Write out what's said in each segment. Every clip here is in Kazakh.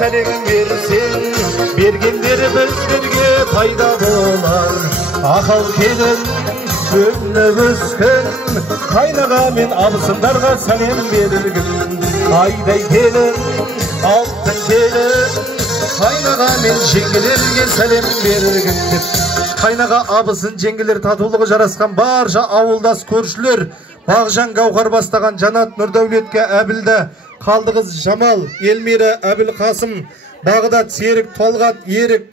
сәлем берсең, бергендер біздерге пайда болар. Ақыл келін өніп өскен, қайнаға мен абысындарға сәлем бергін. Айдай келін, алтын келін, қайнаға мен жеңгелерге сәлем бергін. Қайнаға абысын жеңгелер татулығы жарасқан барша ауылдас көршілер, Бағжан Гауһар бастаған Жанат Нұрдәулетке Әбілді, Қалдығыз Жамал, Елмира Әбілқасым, Бағдат Серік, Толғат Ерік,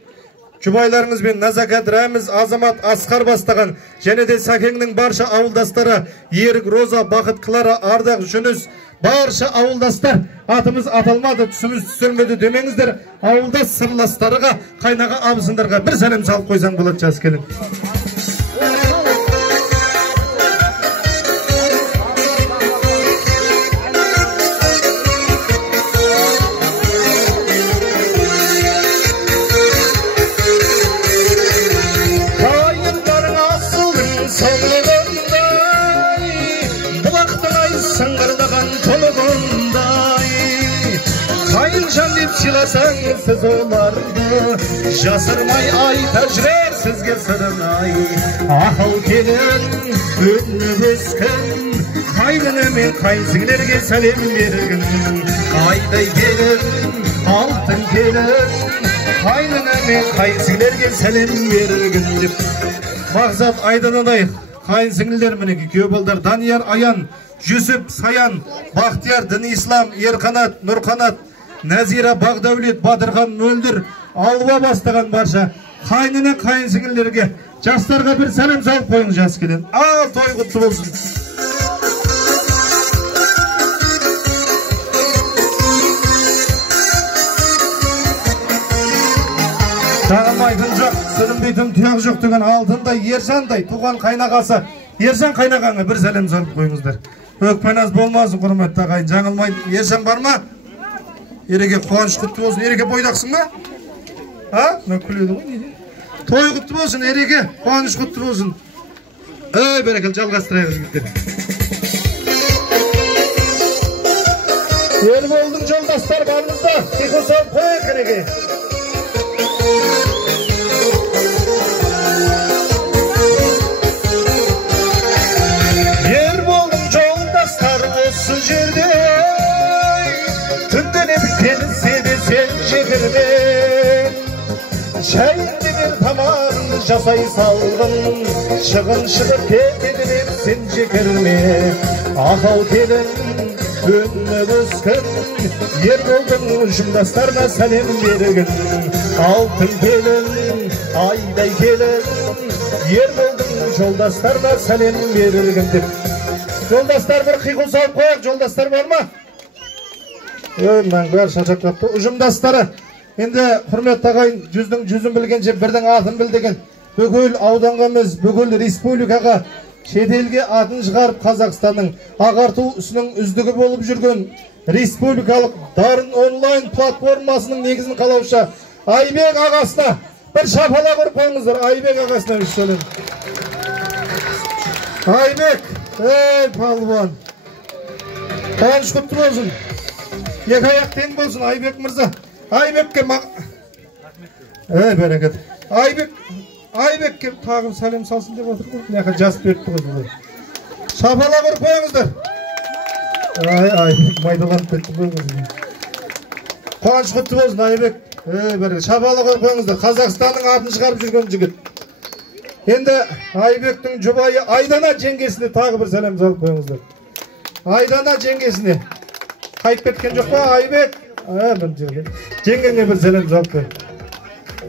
жұбайларыңыз бен Назакат Рәміз, Азамат Асқар бастаған, және де Сәкеңнің барша ауылдастары, Ерік, Роза, Бақыт, Клара, Ардақ, Жүніс, барша ауылдастар, атымыз аталмады, түсіміз түсірмеді демеңіздер, ауылдас сырластарға, қайнаға абысындарға бір сәлем салып қойсаң болады, жас келін. Сыйласаң сіз оларды, жасырмай айта жүрер сізге сырнай. Ақыл келін, өніп өскен, қайны мен қайсыңлерге сәлем бергін. Айдай келін, алтын келін, қайны мен қайсыңлерге сәлем бергін. Мақсат айданынай, қайсыңлер мінекі көбілдер Данияр Аян, Жүсіп Саян, Бақтияр Діни Ислам, Ерқанат, Нұрқанат, Нәзира Бағдәулет, Батырхан Мөлдір, Алуа бастаған барша қайнына қайын сіңілерге, жастарға бір сәлем салып қойың жас келін. Ал той құтты болсын. Сағылмайтын жоқ, сүрінбейтін тұяқ жоқ деген алтындай, Ержандай, туған қайнағасы. Ержан қайнағаңа бір сәлем салып қойыңыздар. Өкпеназ болмасын, құрметті ағайын. Жаңылмайтын. Ержан бар ма? Ереге қуаныш құтты болсын. Ереге бойдақсың ба? Мен күледі ғой. Той құтты болсын, Ереге қуаныш құтты болсын. Өй, бәрекел, жалғастырайық жігіттер. Ерболдың жолдастар барыңызда, текосап қойық Ереге. Ерболдың жолдастар осы жерде, сен жекірмен шәйінде бір тамағын жасай салғын, шығын шығып кетедінен сен жекірме. Ақыл келін, өніп өскен, Ерболдың жұмдастарына сәлем бергін. Алтын келін, айдай келін, Ерболдың жолдастарына сәлем бергін деп. Жолдастар бір қиқу салып қояқ, жолдастар бар ма? Мен бәрі шашақ қапты. Ұжымдастары, енді құрметті ағайын, жүзін білгенше бірдің атын білдеген. Бүкіл ауданға емес, бүкіл республикаға, шетелге атын шығарып Қазақстанның ағарту ісінің үздігі болып жүрген республикалық дарын онлайн платформасының негізін қалаушы Айбек ағасына бір шапалақ ұрып қойыңыздар. Айбек ағасына үш сәлем. Айбек, ей палуан, қуаныш құтты болсын. Екі аяқ тең болсын, Айбек мырза. Айбекке бәрекет. Айбекке тағым сәлем салсын деп отыр ғой. Неқа жас беріпті ғой. Шапалақ ұрып қойыңыздар. Айбек майдаланып кетті ғой. Қуаныш құтты болсын, Айбек. Бәрекет. Шапалақ ұрып қойыңыздар. Қазақстанның атын шығарып жүрген жігіт. Енді Айбектің жұбайы Айдана жеңгесіне тағы бір сәлем салып қойыңыздар. Айдана жеңгесіне. Қайып кеткен жоқ па, Айбек? Жеңгеңе бір сәлем салып қой.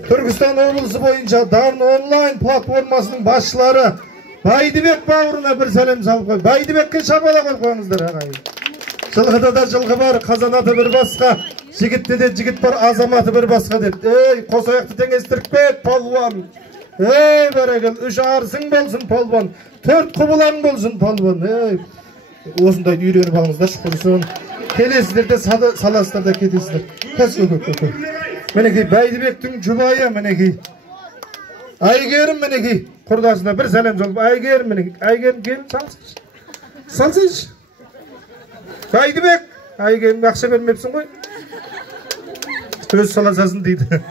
Түркістан облысы бойынша Дарын онлайн платформасының басшылары Байдыбек бауырына бір сәлем салып қой. Байдыбекке шапалақ ұрып қойыңыздар ағайын. Жылғыда да жылғы бар, қазанаты бір басқа, жігітте де жігіт бар, азаматы бір басқа деп. Ей, қос аяқты теңестіріп бет, палуан. Ей, бәрекел, үш арсың болсын, палуан. Төрт құбылаң болсын, палуан. Ей, осындай үйреніп алыңыздар, шүкірсін. Келесіздерде саласыздарда кетесіздер. Қас өкөк. Мінекей Байдыбектің жұбайы, мінекей. Айгерім, мінекей. Құрдасына бір сәлем салып. Айгерім, мінекей. Айгерім, келін салсыншы. Салсыншы. Байдыбек, Айгерімге ақша бермепсің ғой. Öz salasasın deydi.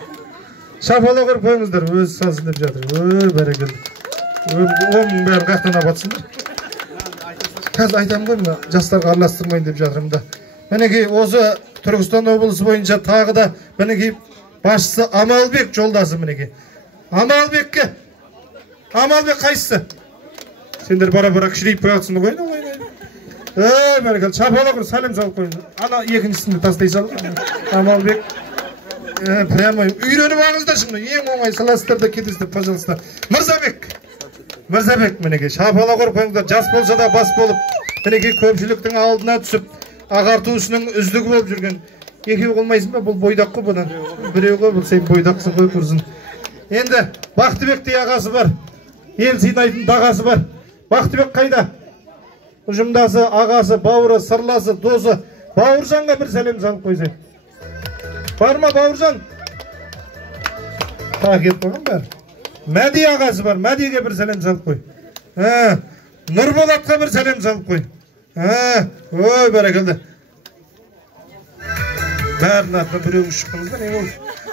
Şapala koyup koyuңuzдар, öz salsın деп жатыр. Бәрекелді. Оның бәрін қақтана батсындар. Қазір айтамын ғой, жастарға араластырмайын деп жатырмын да. Мінекей осы Түркістан облысы бойынша тағы да мінекей басшысы Амалбек жолдасы мінекей. Амалбекке. Амалбек қайсысы? Сендер бара-бара кішірейіп қоятсың ғой. Бәрекелді. Шапала құр сәлем салып қойыңыз. Ана екіншісінде тастай салып. Амалбек. Прямо үйреніп алыңыздар шыны. Ең оңай саласыздар да кетесіздер, пожалуйста. Мырзабек. Мырзабек мінекей. Шапала құр қойыңыздар. Жас болса да бас болып, мінекей көпшіліктің алдына түсіп, ағарту ісінің үздігі болып жүрген. Екеу қылмайсың ба? Бұл бойдақ қой бұдан. Біреу ғой, бұл сен бойдақсың ғой көрсін. Енді Бақтыбектей ағасы бар. Ел сыйлайтын дағасы бар. Бақтыбек қайда? Ұжымдасы, ағасы, бауыры, сырласы, досы. Бауыржанға бір сәлем салып қойсай. Бар ма Бауыржан? Кетіп қойған бәрі. Мәди ағасы бар. Мәдиге бір сәлем салып қой. Нұрболатқа бір сәлем салып қой. Ой, бәрекелді. Бәрін атына біреуің шыққыңыздар, не болды?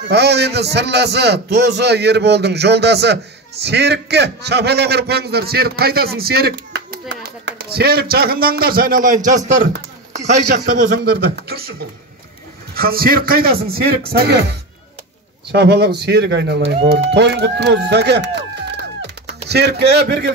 Ал енді сырласы, досы, Ерболдың жолдасы Серікке шапала құрып қойыңыздар. Серік қайдасың, Серік? Серік жақындаңдар, айналайын жастар. Қай жақта болсаңдар да. Серік қайдасың, Серік, Сәке? Шапалағы Серік айналайын бауырым. Тойың құтты болсын, Сәке. Серікке, бер кел.